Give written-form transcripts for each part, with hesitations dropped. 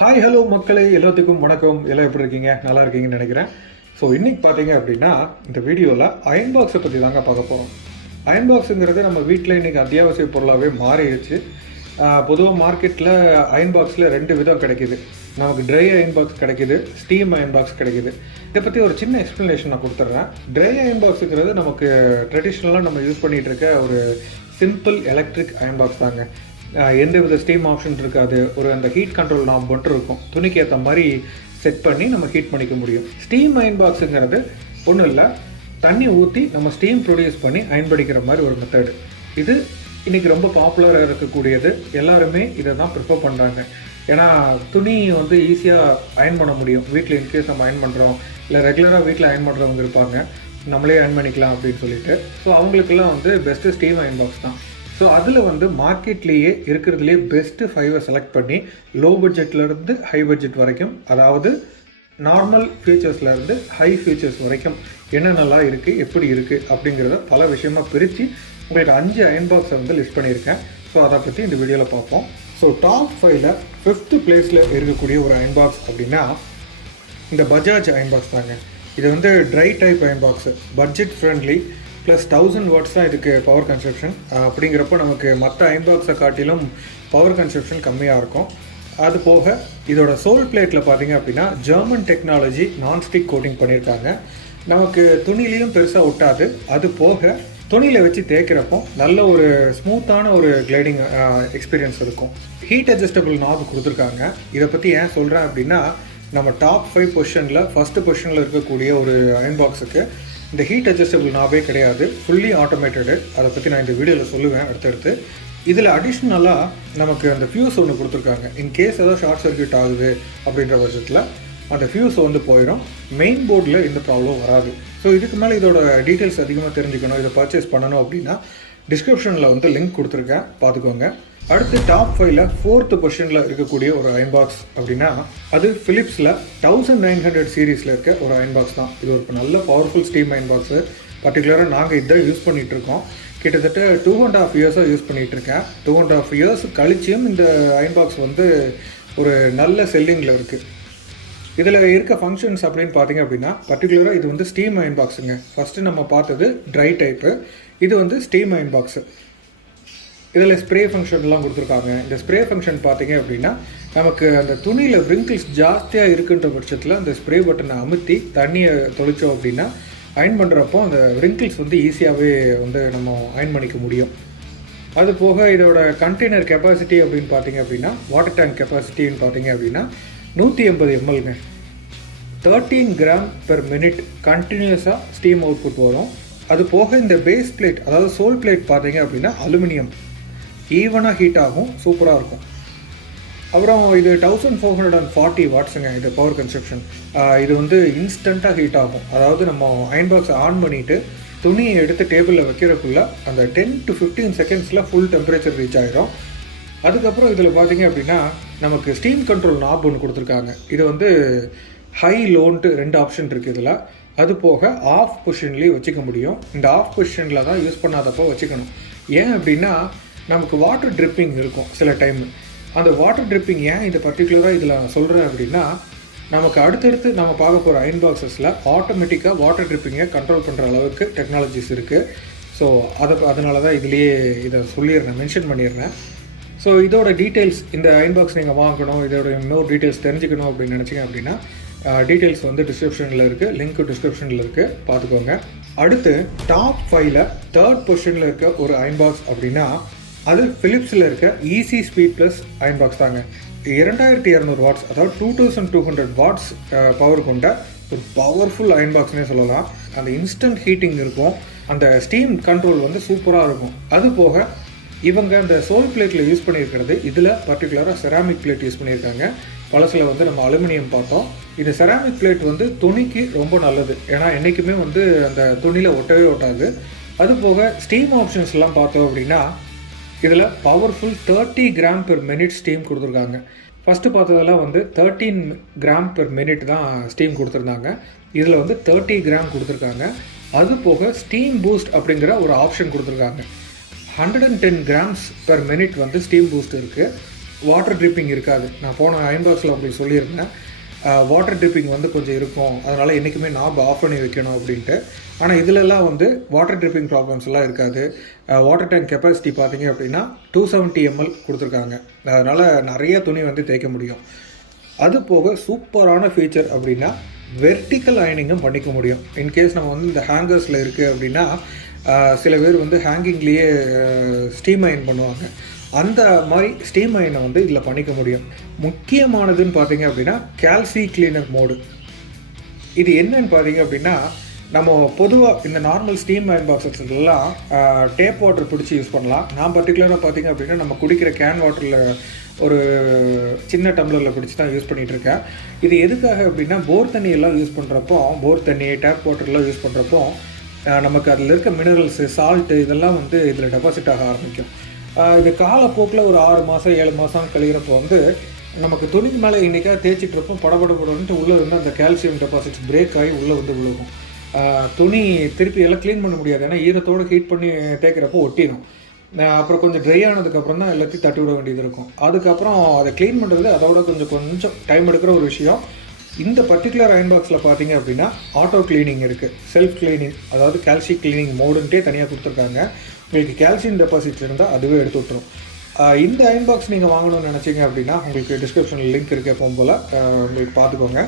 Hi hello மக்களே, எல்லாத்துக்கும் வணக்கம். எல்லாம் எப்படி இருக்கீங்க? நல்லா இருக்கீங்கன்னு நினைக்கிறேன். ஸோ இன்றைக்கி பார்த்தீங்க அப்படின்னா இந்த வீடியோவில் அயன் பாக்ஸை பற்றி தாங்க பார்க்க போகிறோம். அயன் பாக்ஸுங்கிறது நம்ம வீட்டில் இன்றைக்கி அத்தியாவசிய பொருளாகவே மாறிடுச்சு. பொதுவாக மார்க்கெட்டில் அயன் பாக்ஸில் 2 விதம் கிடைக்கிது. நமக்கு ட்ரை அயன் பாக்ஸ் கிடைக்கிது, ஸ்டீம் அயன் பாக்ஸ் கிடைக்கிது. இதை பற்றி ஒரு சின்ன எக்ஸ்ப்ளனேஷன் நான் கொடுத்துட்றேன். ட்ரை அயன் பாக்ஸுங்கிறது நமக்கு ட்ரெடிஷ்னலாக நம்ம யூஸ் பண்ணிகிட்டு இருக்க ஒரு சிம்பிள் எலக்ட்ரிக் அயன் பாக்ஸ் தாங்க. எந்த வித ஸ்டீம் ஆப்ஷன் இருக்காது. ஒரு அந்த ஹீட் கண்ட்ரோல் நாப் மட்டும் இருக்கும். துணிக்கு ஏற்ற மாதிரி செட் பண்ணி நம்ம ஹீட் பண்ணிக்க முடியும். ஸ்டீம் அயன் பாக்ஸுங்கிறது ஒன்றும் இல்லை, தண்ணி ஊற்றி நம்ம ஸ்டீம் ப்ரொடியூஸ் பண்ணி அயன் பண்ணிக்கிற மாதிரி ஒரு மெத்தடு. இது இன்றைக்கி ரொம்ப பாப்புலராக இருக்கக்கூடியது. எல்லாருமே இதை தான் ப்ரிஃபர் பண்ணுறாங்க. ஏன்னா துணி வந்து ஈஸியாக அயன் பண்ண முடியும். வீட்டில் இன்கேஸ் நம்ம அயன் பண்ணுறோம், இல்லை ரெகுலராக வீட்டில் அயன் பண்ணுறவங்க இருப்பாங்க, நம்மளே அயன் பண்ணிக்கலாம் அப்படின்னு சொல்லிட்டு. ஸோ அவங்களுக்கெல்லாம் வந்து பெஸ்ட்டு ஸ்டீம் அயன் பாக்ஸ் தான். ஸோ அதில் வந்து மார்க்கெட்லேயே இருக்கிறதுலே பெஸ்ட்டு 5 செலக்ட் பண்ணி லோ பட்ஜெட்லேருந்து ஹை பட்ஜெட் வரைக்கும், அதாவது நார்மல் ஃபீச்சர்ஸ்லேருந்து ஹை ஃபீச்சர்ஸ் வரைக்கும் என்னென்னலாம் இருக்குது, எப்படி இருக்குது அப்படிங்கிறத பல விஷயமாக பிரித்து உங்களுக்கு 5 அயன் பாக்ஸை வந்து லிஸ்ட் பண்ணியிருக்கேன். ஸோ அதை பற்றி இந்த வீடியோவில் பார்ப்போம். ஸோ டாப் 5ல் 5th பிளேஸில் இருக்கக்கூடிய ஒரு அயன் பாக்ஸ் அப்படின்னா இந்த பஜாஜ் அயன் பாக்ஸ் தாங்க. இது வந்து dry type iron box, budget friendly, plus 1000 watts தான் இதுக்கு பவர் கன்சப்ஷன். அப்படிங்கிறப்போ நமக்கு மற்ற அயன் பாக்ஸை காட்டிலும் பவர் கன்சப்ஷன் கம்மியாக இருக்கும். அது போக இதோட சோல் பிளேட்டில் பார்த்தீங்க அப்படின்னா ஜெர்மன் டெக்னாலஜி நான்ஸ்டிக் கோட்டிங் பண்ணியிருக்காங்க. நமக்கு துணிலையும் பெருசாக ஒட்டாது. அது போக துணியில் வச்சு தேய்க்கிறப்போ நல்ல ஒரு ஸ்மூத்தான ஒரு கிளைடிங் எக்ஸ்பீரியன்ஸ் இருக்கும். ஹீட் அட்ஜஸ்டபிள் நாப் கொடுத்துருக்காங்க. இதை பற்றி ஏன் சொல்கிறேன் அப்படின்னா, நம்ம டாப் 5 பொசிஷனில் ஃபஸ்ட்டு பொசிஷனில் இருக்கக்கூடிய ஒரு அயன் பாக்ஸுக்கு இந்த ஹீட் அட்ஜஸ்டபிள் நாபே கிடையாது, ஃபுல்லி ஆட்டோமேட்டடு. அதை பற்றி நான் இந்த வீடியோவில் சொல்லுவேன் அடுத்தடுத்து. இதில் அடிஷ்னலாக நமக்கு அந்த ஃபியூஸ் ஒன்று கொடுத்துருக்காங்க. இன்கேஸ் ஏதாவது ஷார்ட் சர்க்யூட் ஆகுது அப்படின்ற பட்சத்தில் அந்த ஃபியூஸ் வந்து போயிடும். மெயின் போர்டில் இந்த ப்ராப்ளம் வராது. ஸோ இதுக்கு மேலே இதோட டீட்டெயில்ஸ் அதிகமாக தெரிஞ்சுக்கணும், இதை பர்ச்சேஸ் பண்ணணும் அப்படின்னா டிஸ்கிரிப்ஷனில் வந்து லிங்க் கொடுத்துருக்கேன், பார்த்துக்கோங்க. அடுத்து டாப் 5ல் 4th பொசிஷனில் இருக்கக்கூடிய ஒரு அயன் பாக்ஸ் அப்படின்னா அது ஃபிலிப்ஸில் 1900 சீரீஸில் இருக்க ஒரு அயன் பாக்ஸ் தான். இது ஒரு நல்ல பவர்ஃபுல் ஸ்டீம் அயன் பாக்ஸு. பர்டிகுலராக நாங்கள் இதை யூஸ் பண்ணிகிட்ருக்கோம். கிட்டத்தட்ட 2.5 இயர்ஸாக யூஸ் பண்ணிகிட்ருக்கேன். 2.5 இயர்ஸ் கழிச்சியும் இந்த அயன் பாக்ஸ் வந்து ஒரு நல்ல செல்லிங்கில் இருக்குது. இதில் இருக்க ஃபங்க்ஷன்ஸ் அப்படின்னு பார்த்தீங்க அப்படின்னா, பர்டிகுலராக இது வந்து ஸ்டீம் அயன் பாக்ஸுங்க. ஃபஸ்ட்டு நம்ம பார்த்தது ட்ரை டைப்பு, இது வந்து ஸ்டீம் அயன் பாக்ஸு. இதில் ஸ்ப்ரே ஃபங்க்ஷன்லாம் கொடுத்துருக்காங்க. இந்த ஸ்ப்ரே ஃபங்க்ஷன் பார்த்தீங்க அப்படின்னா, நமக்கு அந்த துணியில் விரிங்கிள்ஸ் ஜாஸ்தியாக இருக்குன்ற பட்சத்தில் அந்த ஸ்ப்ரே பட்டனை அமுத்தி தண்ணியை தொளிச்சோம் அப்படின்னா அயன் பண்ணுறப்போ அந்த விரிங்கிள்ஸ் வந்து ஈஸியாகவே வந்து நம்ம அயன் பண்ணிக்க முடியும். அது போக இதோட கண்டெய்னர் கெப்பாசிட்டி அப்படின்னு பார்த்தீங்க அப்படின்னா, வாட்டர் டேங்க் கெப்பாசிட்டின்னு பார்த்தீங்க அப்படின்னா 180 mlங்க. 13 கிராம் பெர் மினிட் கண்டினியூஸாக ஸ்டீம் அவுட்புட் வரும். அது போக இந்த பேஸ் பிளேட், அதாவது சோல் பிளேட் பார்த்தீங்க அப்படின்னா அலுமினியம், ஈவனாக ஹீட் ஆகும், சூப்பராக இருக்கும். அப்புறம் இது 1440 வாட்ஸுங்க இது பவர் கன்சப்ஷன். இது வந்து இன்ஸ்டண்ட்டாக ஹீட் ஆகும். அதாவது நம்ம அயன் பாக்ஸை ஆன் பண்ணிவிட்டு துணியை எடுத்து டேபிளில் வைக்கிறதுக்குள்ளே அந்த 10 to 15 செகண்ட்ஸில் ஃபுல் டெம்பரேச்சர் ரீச் ஆகிடும். அதுக்கப்புறம் இதில் பார்த்தீங்க அப்படின்னா நமக்கு ஸ்டீம் கண்ட்ரோல் நாப் ஒன்று கொடுத்துருக்காங்க. இது வந்து ஹை லோன்ட்டு 2 ஆப்ஷன் இருக்குது இதில். அது போக ஆஃப் பொசிஷன்லேயும் வச்சுக்க முடியும். இந்த ஆஃப் பொசிஷனில் தான் யூஸ் பண்ணாதப்போ வச்சுக்கணும். ஏன் அப்படின்னா நமக்கு வாட்டர் ட்ரிப்பிங் இருக்கும் சில டைமு. அந்த வாட்டர் ட்ரிப்பிங் ஏன் இது பர்டிகுலராக இதில் நான் சொல்கிறேன் அப்படின்னா, நமக்கு அடுத்தடுத்து நம்ம பார்க்க போகிற அயன் பாக்ஸஸில் ஆட்டோமேட்டிக்காக வாட்டர் ட்ரிப்பிங்கை கண்ட்ரோல் பண்ணுற அளவுக்கு டெக்னாலஜிஸ் இருக்குது. ஸோ அதனால தான் இதுலேயே இதை மென்ஷன் பண்ணிடுறேன். ஸோ இதோட டீட்டெயில்ஸ், இந்த அயன் பாக்ஸ் நீங்கள் வாங்கணும், இதோட இன்னொரு டீட்டெயில்ஸ் தெரிஞ்சுக்கணும் அப்படின்னு நினச்சிங்க அப்படின்னா டீட்டெயில்ஸ் வந்து டிஸ்கிரிப்ஷனில் இருக்குது, லிங்க் டிஸ்கிரிப்ஷனில் இருக்குது, பார்த்துக்கோங்க. அடுத்து டாப் 5ல் 3rd பொசிஷனில் இருக்க ஒரு அயன் பாக்ஸ் அப்படின்னா அது ஃபிலிப்ஸில் இருக்க easy speed plus iron box தாங்க. 2200 வாட்ஸ், அதாவது 2200 வாட்ஸ் பவர் கொண்ட ஒரு பவர்ஃபுல் அயன் பாக்ஸ்னே சொல்லலாம். அந்த இன்ஸ்டன்ட் ஹீட்டிங் இருக்கும், அந்த ஸ்டீம் கண்ட்ரோல் வந்து சூப்பராக இருக்கும். அது போக இவங்க அந்த சோல் பிளேட்டில் யூஸ் பண்ணியிருக்கிறது, இதில் பர்டிகுலராக செராமிக் பிளேட் யூஸ் பண்ணியிருக்காங்க. பழசில் வந்து நம்ம அலுமினியம் பார்த்தோம். இது செராமிக் பிளேட் வந்து துணிக்கு ரொம்ப நல்லது. ஏன்னா என்றைக்குமே வந்து அந்த துணியில் ஒட்டவே ஒட்டாது. அது போக ஸ்டீம் ஆப்ஷன்ஸ்லாம் பார்த்தோம் அப்படின்னா இதில் powerful 30 gram per minute steam கொடுத்துருக்காங்க. ஃபஸ்ட்டு பார்த்ததெல்லாம் வந்து 13 கிராம் பெர் மினிட் தான் ஸ்டீம் கொடுத்துருந்தாங்க. இதில் வந்து 30 கிராம் கொடுத்துருக்காங்க. அது போக ஸ்டீம் பூஸ்ட் அப்படிங்கிற ஒரு ஆப்ஷன் கொடுத்துருக்காங்க. 110 கிராம்ஸ் பெர் மினிட் வந்து ஸ்டீம் பூஸ்ட் இருக்குது. வாட்டர் ட்ரிப்பிங் இருக்காது. நான் போன அயன் பாக்ஸில் உங்களுக்கு சொல்லியிருந்தேன், வாட்டர் ட்ரிப்பிங் வந்து கொஞ்சம் இருக்கும், அதனால் என்றைக்குமே நாப் ஆஃப் பண்ணி வைக்கணும் அப்படின்ட்டு. ஆனால் இதிலெல்லாம் வந்து வாட்டர் ட்ரிப்பிங் ப்ராப்ளம்ஸ் எல்லாம் இருக்காது. வாட்டர் டேங்க் கெப்பாசிட்டி பார்த்தீங்க அப்படின்னா 270 ml கொடுத்துருக்காங்க. அதனால் நிறைய துணி வந்து தேய்க்க முடியும். அது போக சூப்பரான ஃபீச்சர் அப்படின்னா வெர்டிக்கல் அயனிங்கும் பண்ணிக்க முடியும். இன்கேஸ் நம்ம வந்து இந்த ஹேங்கர்ஸில் இருக்குது அப்படின்னா சில பேர் வந்து ஹேங்கிங்லேயே ஸ்டீம் அயன் பண்ணுவாங்க. அந்த மாதிரி ஸ்டீம் அயனை வந்து இதில் பண்ணிக்க முடியும். முக்கியமானதுன்னு பார்த்தீங்க அப்படின்னா கால்சி கிளீனர் மோடு. இது என்னன்னு பார்த்தீங்க அப்படின்னா, நம்ம பொதுவாக இந்த நார்மல் ஸ்டீம் அயன் பாக்ஸஸ்லாம் டேப் வாட்டர் பிடிச்சி யூஸ் பண்ணலாம். நான் பர்டிகுலராக பார்த்தீங்க அப்படின்னா நம்ம குடிக்கிற கேன் வாட்டரில் ஒரு சின்ன டம்ளரில் பிடிச்சி தான் யூஸ் பண்ணிகிட்ருக்கேன். இது எதுக்காக அப்படின்னா, போர் தண்ணியெல்லாம் யூஸ் பண்ணுறப்போ, போர் தண்ணி டேப் வாட்டர்லாம் யூஸ் பண்ணுறப்போ நமக்கு அதில் இருக்க மினரல்ஸு, சால்ட்டு இதெல்லாம் வந்து இதில் டெபாசிட் ஆக ஆரம்பிக்கும். இது காலப்போக்கில் ஒரு 6 மாதம் 7 மாதம் கழிகிறப்போ வந்து நமக்கு துணி மேலே இன்றைக்கா தேய்ச்சிட்ருப்போம், படபடப்படன்ட்டு உள்ளே இருந்து அந்த கால்சியம் டெபாசிட்ஸ் பிரேக் ஆகி உள்ளே வந்து விழுகும். துணி திருப்பி எல்லாம் க்ளீன் பண்ண முடியாது, ஏன்னா ஈரத்தோடு ஹீட் பண்ணி தேய்க்கிறப்போ ஒட்டிடும். அப்புறம் கொஞ்சம் ட்ரை ஆனதுக்கப்புறம் தான் எல்லாத்தையும் தட்டி விட வேண்டியது இருக்கும். அதுக்கப்புறம் அதை க்ளீன் பண்ணுறது அதோட கொஞ்சம் டைம் எடுக்கிற ஒரு விஷயம். இந்த பர்டிகுலர் அயன் பாக்ஸில் பார்த்தீங்க அப்படின்னா ஆட்டோ கிளீனிங் இருக்குது, செல்ஃப் கிளீனிங், அதாவது கால்சி கிளீனிங் மோடுன்ட்டே தனியாக கொடுத்துருக்காங்க. உங்களுக்கு கால்சியம் டெபாசிட் இருந்தால் அதுவே எடுத்து விட்டுரும். இந்த அயன் பாக்ஸ் நீங்கள் வாங்கணும்னு நினச்சிங்க அப்படின்னா உங்களுக்கு டிஸ்கிரிப்ஷனில் லிங்க் இருக்குது, எப்போ போல் உங்களுக்கு பார்த்துக்கோங்க.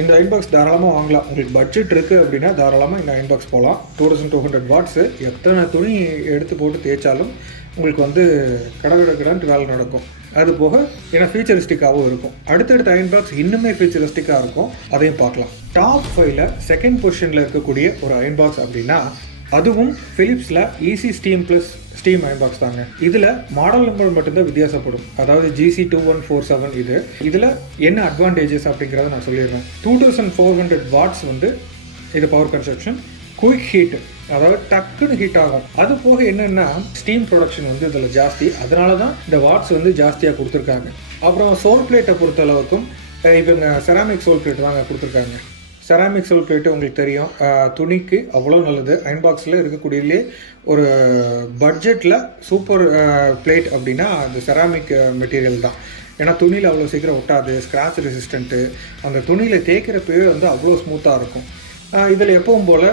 இந்த அயன் பாக்ஸ் தாராளமாக வாங்கலாம். உங்களுக்கு பட்ஜெட் இருக்குது அப்படின்னா தாராளமாக இந்த அயன் பாக்ஸ் போகலாம். 2200 வாட்ஸு, எத்தனை துணி எடுத்து போட்டு தேய்ச்சாலும் உங்களுக்கு வந்து கடன்ட்டு வேலை நடக்கும். அது போக ஏன்னா ஃபீச்சரிஸ்டிக்காகவும் இருக்கும். அடுத்தடுத்த அயன் பாக்ஸ் இன்னுமே ஃபீச்சரிஸ்டிக்காக இருக்கும், அதையும் பார்க்கலாம். டாப் 5ல் செகண்ட் பொசிஷனில் இருக்கக்கூடிய ஒரு அயன் பாக்ஸ் அப்படின்னா அதுவும் ஃபிலிப்ஸில் easy steam plus steam iron box தாங்க. இதில் மாடல் நம்பர் மட்டும்தான் வித்தியாசப்படும், அதாவது GC2147. இதில் என்ன அட்வான்டேஜஸ் அப்படிங்கிறத நான் சொல்லிடுறேன். 2400 வாட்ஸ் வந்து இது பவர் கன்சப்ஷன், குயிக் ஹீட், அதாவது டக்குன்னு ஹீட் ஆகும். அது போக என்னென்னா ஸ்டீம் ப்ரொடக்ஷன் வந்து இதில் ஜாஸ்தி, அதனால தான் இந்த வாட்ஸ் வந்து ஜாஸ்தியாக கொடுத்துருக்காங்க. அப்புறம் சோல் பிளேட்டை பொறுத்த அளவுக்கும் இவங்க செராமிக் சோல் பிளேட் தாங்க கொடுத்துருக்காங்க. செராமிக் சோல் பிளேட்டு உங்களுக்கு தெரியும், துணிக்கு அவ்வளோ நல்லது. அயன் பாக்ஸில் இருக்கக்கூடியதுலே ஒரு பட்ஜெட்டில் சூப்பர் பிளேட் அப்படின்னா அந்த செராமிக் மெட்டீரியல் தான். ஏன்னா துணியில் அவ்வளோ சீக்கிரம் ஒட்டாது, ஸ்க்ராட்ச் ரெசிஸ்டண்ட்டு, அந்த துணியில் தேய்க்கிறப்பவே வந்து அவ்வளோ ஸ்மூத்தாக இருக்கும். இதில் எப்பவும் போல்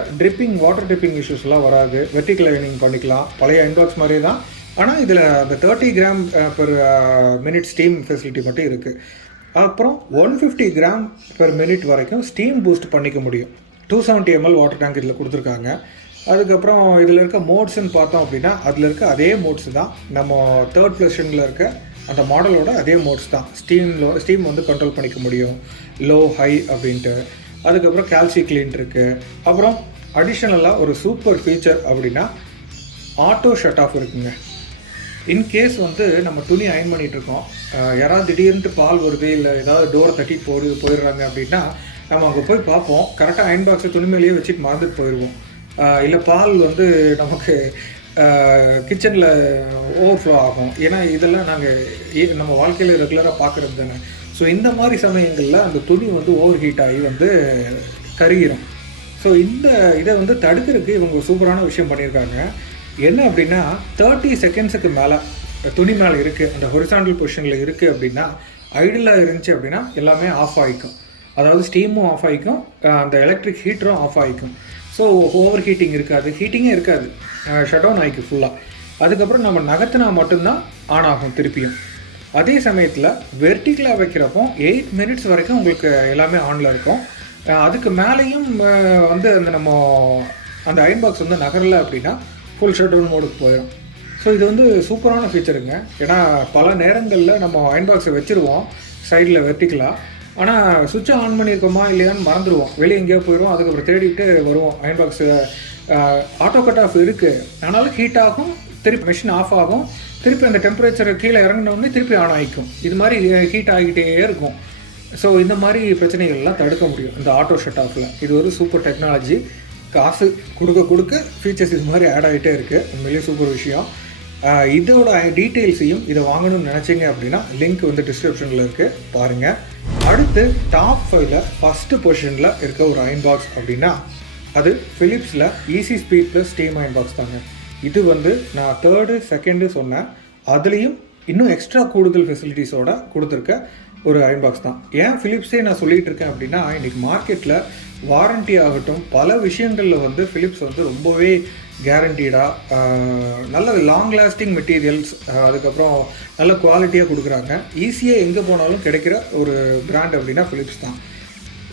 வாட்டர் ட்ரிப்பிங் இஷ்யூஸ்லாம் வராது. வெர்டிக்கல் அயனிங் பண்ணிக்கலாம், பழைய அயன் பாக்ஸ் மாதிரியே தான். ஆனால் இதில் அந்த 30 gram per minute steam facility மட்டும் இருக்குது. அப்புறம் 150 கிராம் பெர் மினிட் வரைக்கும் ஸ்டீம் பூஸ்ட் பண்ணிக்க முடியும். 270 ml வாட்டர் டேங்க் இதில் கொடுத்துருக்காங்க. அதுக்கப்புறம் இதில் இருக்க மோட்ஸ்ன்னு பார்த்தோம் அப்படின்னா அதில் இருக்க அதே மோட்ஸ் தான், நம்ம 3rd பொசிஷனில் இருக்க அந்த மாடலோட அதே மோட்ஸ் தான். ஸ்டீம் வந்து கண்ட்ரோல் பண்ணிக்க முடியும், லோ ஹை அப்படின்ட்டு. அதுக்கப்புறம் கால்சி கிளீன் இருக்குது. அப்புறம் அடிஷ்னலாக ஒரு சூப்பர் ஃபீச்சர் அப்படின்னா ஆட்டோ ஷட் ஆஃப் இருக்குங்க. இன்கேஸ் வந்து நம்ம துணி அயன் பண்ணிகிட்ருக்கோம், யாராவது திடீர்னு பால் வருது இல்லை ஏதாவது டோரை தட்டி போயிடுறாங்க அப்படின்னா நம்ம அங்கே போய் பார்ப்போம், கரெக்டாக அயன் பாக்ஸை துணி மேலேயே வச்சுட்டு மறந்துட்டு போயிடுவோம். இல்லை பால் வந்து நமக்கு கிச்சனில் ஓவர்ஃப்ளோ ஆகும். ஏன்னா இதெல்லாம் நாங்கள் நம்ம வாழ்க்கையில் ரெகுலராக பார்க்குறது தானே. ஸோ இந்த மாதிரி சமயங்களில் அந்த துணி வந்து ஓவர் ஹீட் ஆகி வந்து கருகிரும். ஸோ இதை வந்து தடுக்கிறதுக்கு இவங்க சூப்பரான விஷயம் பண்ணியிருக்காங்க. என்ன அப்படின்னா 30 செகண்ட்ஸுக்கு மேலே துணி மேலே இருக்குது, அந்த ஹொரிசாண்டல் பொசிஷனில் இருக்குது அப்படின்னா, ஐடியலாக இருந்துச்சு அப்படின்னா எல்லாமே ஆஃப் ஆகிக்கும். அதாவது ஸ்டீமும் ஆஃப் ஆகிக்கும், அந்த எலக்ட்ரிக் ஹீட்டரும் ஆஃப் ஆகிக்கும். ஸோ ஓவர் ஹீட்டிங் இருக்காது, ஹீட்டிங்கே இருக்காது, ஷட் டவுன் ஆகிக்கும் ஃபுல்லாக. அதுக்கப்புறம் நம்ம நகர்த்தினா மட்டும்தான் ஆன் ஆகும் திருப்பியும். அதே சமயத்தில் வெர்டிக்கலாக வைக்கிறப்போ 8 மினிட்ஸ் வரைக்கும் உங்களுக்கு எல்லாமே ஆனில் இருக்கும். அதுக்கு மேலேயும் வந்து அந்த அயன் பாக்ஸ் வந்து நகரலை அப்படின்னா ஃபுல் ஷட் டவுன் மோடுக்கு போயிடும். ஸோ இது வந்து சூப்பரான ஃபீச்சருங்க. ஏன்னா பல நேரங்களில் நம்ம அயன் பாக்ஸை வச்சுருவோம் சைடில் வெர்டிக்கலாக, ஆனால் சுவிட்சை ஆன் பண்ணியிருக்கோமா இல்லையான்னு மறந்துடுவோம், வெளியே எங்கேயோ போயிடுவோம். அதுக்கப்புறம் தேடிட்டு வருவோம். Iron box auto cut off இருக்குது, ஆனாலும் ஹீட் ஆகும், திருப்பி மெஷின் ஆஃப் ஆகும், திருப்பி அந்த டெம்பரேச்சர் கீழே இறங்கினோடனே திருப்பி ஆன் ஆகிக்கும். இது மாதிரி ஹீட் ஆகிட்டே இருக்கும். ஸோ இந்த மாதிரி பிரச்சனைகள்லாம் தடுக்க முடியும் இந்த ஆட்டோ ஷட் ஆஃபில். இது ஒரு சூப்பர் டெக்னாலஜி. காசு கொடுக்க ஃபீச்சர்ஸ் இது மாதிரி ஆட் ஆகிட்டே இருக்குது. உண்மையிலேயே சூப்பர் விஷயம். இதோட டீட்டெயில்ஸையும் இதை வாங்கணும்னு நினச்சிங்க அப்படின்னா லிங்க் வந்து டிஸ்கிரிப்ஷனில் இருக்குது, பாருங்கள். அடுத்து டாப் 5ல் ஃபஸ்ட்டு பொசிஷனில் இருக்க ஒரு அயன் பாக்ஸ் அப்படின்னா அது ஃபிலிப்ஸில் easy speed plus steam iron box தாங்க. இது வந்து நான் 3rd 2nd சொன்னேன், அதுலேயும் இன்னும் எக்ஸ்ட்ரா கூடுதல் ஃபெசிலிட்டிஸோட கொடுத்துருக்க ஒரு அயன் பாக்ஸ் தான். ஏன் ஃபிலிப்ஸே நான் சொல்லிகிட்டு இருக்கேன் அப்படின்னா, இன்றைக்கி மார்க்கெட்டில் வாரண்ட்டி ஆகட்டும் பல விஷயங்களில் வந்து ஃபிலிப்ஸ் வந்து ரொம்பவே கேரண்டீடாக நல்ல லாங் லாஸ்டிங் மெட்டீரியல்ஸ், அதுக்கப்புறம் நல்ல குவாலிட்டியாக கொடுக்குறாங்க. ஈஸியாக எங்கே போனாலும் கிடைக்கிற ஒரு பிராண்ட் அப்படின்னா ஃபிலிப்ஸ் தான்.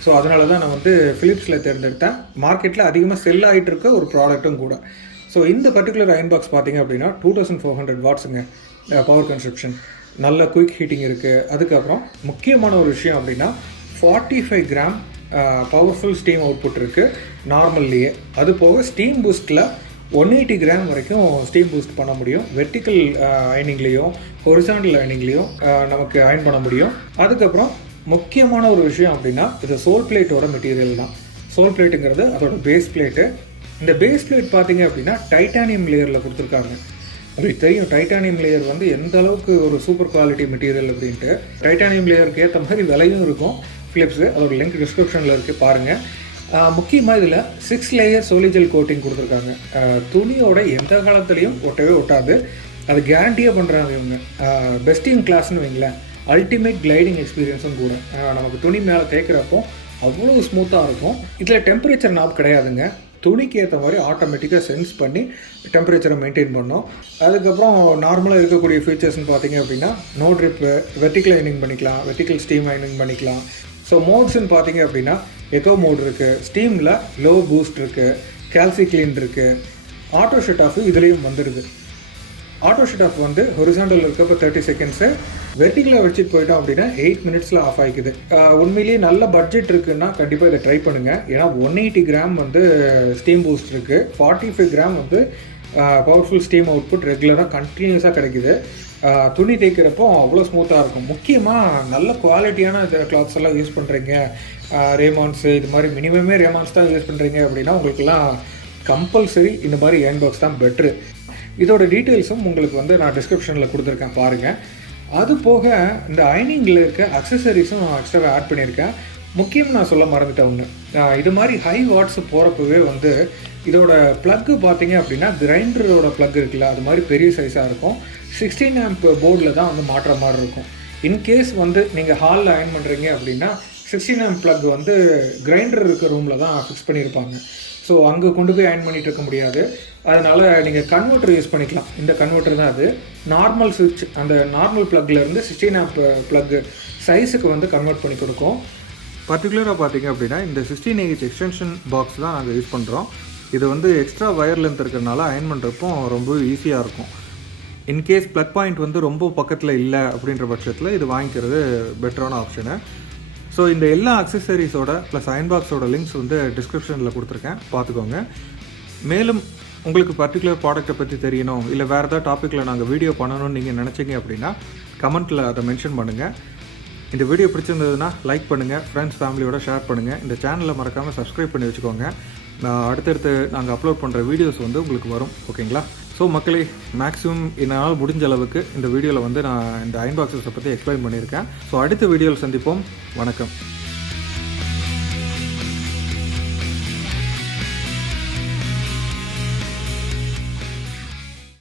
ஸோ அதனால தான் நான் வந்து ஃபிலிப்ஸில் தேர்ந்தெடுத்தேன். மார்க்கெட்டில் அதிகமாக செல் ஆகிட்டு இருக்க ஒரு ப்ராடக்ட்டும் கூட. ஸோ இந்த பர்டிகுலர் அயன் பாக்ஸ் பார்த்திங்க அப்படின்னா 2400 வாட்ஸுங்க பவர் கன்சப்ஷன், நல்ல குயிக் ஹீட்டிங் இருக்குது. அதுக்கப்புறம் முக்கியமான ஒரு விஷயம் அப்படின்னா 45 கிராம் பவர்ஃபுல் ஸ்டீம் அவுட்புட் இருக்குது நார்மல்லையே. அது போக ஸ்டீம் பூஸ்ட்டில் 180 கிராம் வரைக்கும் ஸ்டீம் பூஸ்ட் பண்ண முடியும். வெர்டிக்கல் அயனிங்லேயும் ஹொரிசாண்டல் அயனிங்லேயும் நமக்கு அயன் பண்ண முடியும். அதுக்கப்புறம் முக்கியமான ஒரு விஷயம் அப்படின்னா இது சோல் பிளேட்டோட மெட்டீரியல் தான். சோல் பிளேட்டுங்கிறது அதோட பேஸ் பிளேட்டு. இந்த பேஸ் பிளேட் பார்த்தீங்க அப்படின்னா டைட்டானியம் லேயரில் கொடுத்துருக்காங்க. உங்களுக்கு தெரியும் டைட்டானியம் லேயர் வந்து எந்த அளவுக்கு ஒரு சூப்பர் குவாலிட்டி மெட்டீரியல் அப்படின்ட்டு. டைட்டானியம் லேயருக்கு ஏற்ற மாதிரி விலையும் இருக்கும் ஃபிலிப்ஸு. அதோட லிங்க் டிஸ்கிரிப்ஷனில் இருக்குது பாருங்கள். முக்கியமாக இதில் 6 லேயர் சோலிஜல் கோட்டிங் கொடுத்துருக்காங்க. துணியோட எந்த காலத்துலேயும் ஒட்டவே ஒட்டாது. அது கேரண்டியாக பண்ணுறாங்க இவங்க. பெஸ்ட் இன் கிளாஸ்னு வைங்களேன். அல்டிமேட் கிளைடிங் எக்ஸ்பீரியன்ஸும் கூட. நமக்கு துணி மேலே தேய்க்கிறப்போ அவ்வளோ ஸ்மூத்தாக இருக்கும். இதில் டெம்பரேச்சர் நாப் கிடையாதுங்க. துணிக்கு ஏற்ற மாதிரி ஆட்டோமேட்டிக்காக சென்ஸ் பண்ணி டெம்பரேச்சரை மெயின்டைன் பண்ணோம். அதுக்கப்புறம் நார்மலாக இருக்கக்கூடிய ஃபீச்சர்ஸ்னு பார்த்தீங்க அப்படின்னா நோ ட்ரிப்பு, வெர்டிக்கல் அயனிங் பண்ணிக்கலாம், வெர்டிக்கல் ஸ்டீம் அயனிங் பண்ணிக்கலாம். ஸோ மோட்ஸ்ன்னு பார்த்தீங்க அப்படின்னா எக்கோ மோட் இருக்குது, ஸ்டீமில் லோ பூஸ்ட் இருக்குது, கேல்சி க்ளீன் இருக்குது, ஆட்டோ ஷட் ஆஃப் இதுலேயும் வந்துடுது. ஆட்டோ ஷட் ஆஃப் வந்து ஹொரிசாண்டல் இருக்கப்போ 30 செகண்ட்ஸு, வெர்டிக்கலில் வச்சுட்டு போயிட்டோம் அப்படின்னா 8 மினிட்ஸில் ஆஃப் ஆகிக்குது. உண்மையிலேயே நல்ல பட்ஜெட் இருக்குன்னா கண்டிப்பாக இதை ட்ரை பண்ணுங்கள். ஏன்னா 180 கிராம் வந்து ஸ்டீம் பூஸ்ட் இருக்குது, 45 கிராம் வந்து பவர்ஃபுல் ஸ்டீம் அவுட்புட் ரெகுலராக கண்டினியூஸாக கிடைக்குது. துணி தேய்க்கிறப்போ அவ்வளோ ஸ்மூத்தாக இருக்கும். முக்கியமாக நல்ல குவாலிட்டியான கிளாத்ஸ் எல்லாம் யூஸ் பண்ணுறீங்க, ரேமான்ஸு இது மாதிரி மினிமமே ரேமான்ஸ் தான் யூஸ் பண்ணுறீங்க அப்படின்னா உங்களுக்குலாம் கம்பல்சரி இந்த மாதிரி அயன் பாக்ஸ் தான் பெட்ரு. இதோட டீட்டெயில்ஸும் உங்களுக்கு வந்து நான் டிஸ்கிரிப்ஷனில் கொடுத்துருக்கேன் பாருங்கள். அது போக இந்த அயனிங்கில் இருக்க அக்சசரிஸும் நான் எக்ஸ்ட்ராவாக ஆட் பண்ணியிருக்கேன். முக்கியம் நான் சொல்ல மறந்துட்டேன் ஒன்று. இது மாதிரி ஹை வாட்ஸ் போகிறப்பவே வந்து இதோட ப்ளக்கு பார்த்தீங்க அப்படின்னா கிரைண்டரோட ப்ளக் இருக்குல்ல, அது மாதிரி பெரிய சைஸாக இருக்கும். 16 ஆம்ப் போர்டில் தான் வந்து மாட்டுற மாதிரி இருக்கும். இன்கேஸ் வந்து நீங்கள் ஹாலில் அயன் பண்ணுறீங்க அப்படின்னா 16 ஆம்ப் ப்ளக் வந்து கிரைண்டர் இருக்க ரூமில் தான் ஃபிக்ஸ் பண்ணியிருப்பாங்க. ஸோ அங்கே கொண்டு போய் அயன் பண்ணிகிட்டு இருக்க முடியாது. அதனால் நீங்கள் கன்வெர்ட்டர் யூஸ் பண்ணிக்கலாம். இந்த கன்வெர்ட்டர் தான் அது. நார்மல் சுவிட்ச் அந்த நார்மல் ப்ளக்லேருந்து 16 ஆம்ப் ப்ளக் சைஸுக்கு வந்து கன்வெர்ட் பண்ணி கொடுக்கும். பர்டிகுலராக பார்த்தீங்க அப்படின்னா இந்த 16Ah எக்ஸ்டென்ஷன் பாக்ஸ் தான் நாங்கள் யூஸ் பண்ணுறோம். இது வந்து எக்ஸ்ட்ரா வயர் லென்த் இருக்கிறனால அயன் பண்ணுறப்போ ரொம்ப ஈஸியாக இருக்கும். இன்கேஸ் ப்ளக் பாயிண்ட் வந்து ரொம்ப பக்கத்தில் இல்லை அப்படின்ற பட்சத்தில் இது வாங்கிக்கிறது பெட்டரான ஆப்ஷனு. ஸோ இந்த எல்லா அக்சசரிஸோட ப்ளஸ் அயன் பாக்ஸோட லிங்க்ஸ் வந்து டிஸ்கிரிப்ஷனில் கொடுத்துருக்கேன், பார்த்துக்கோங்க. மேலும் உங்களுக்கு பர்டிகுலர் ப்ராடக்ட்டை பற்றி தெரியணும், இல்லை வேறு ஏதாவது டாப்பிக்கில் நாங்கள் வீடியோ பண்ணணும்னு நீங்கள் நினச்சிங்க அப்படின்னா கமெண்ட்டில் அதை மென்ஷன் பண்ணுங்கள். இந்த வீடியோ பிடிச்சிருந்ததுன்னா லைக் பண்ணுங்கள், ஃப்ரெண்ட்ஸ் ஃபேமிலியோட ஷேர் பண்ணுங்கள். இந்த சேனலை மறக்காமல் சப்ஸ்கிரைப் பண்ணி வச்சுக்கோங்க. நான் அடுத்தடுத்து நாங்கள் அப்லோட் பண்ணுற வீடியோஸ் வந்து உங்களுக்கு வரும். ஓகேங்களா? ஸோ மக்களே, மேக்ஸிமம் என்னால் முடிஞ்ச அளவுக்கு இந்த வீடியோவில் வந்து நான் இந்த அயன் பாக்ஸஸை பற்றி எக்ஸ்பிளைன் பண்ணியிருக்கேன். ஸோ அடுத்த வீடியோவில் சந்திப்போம். வணக்கம்.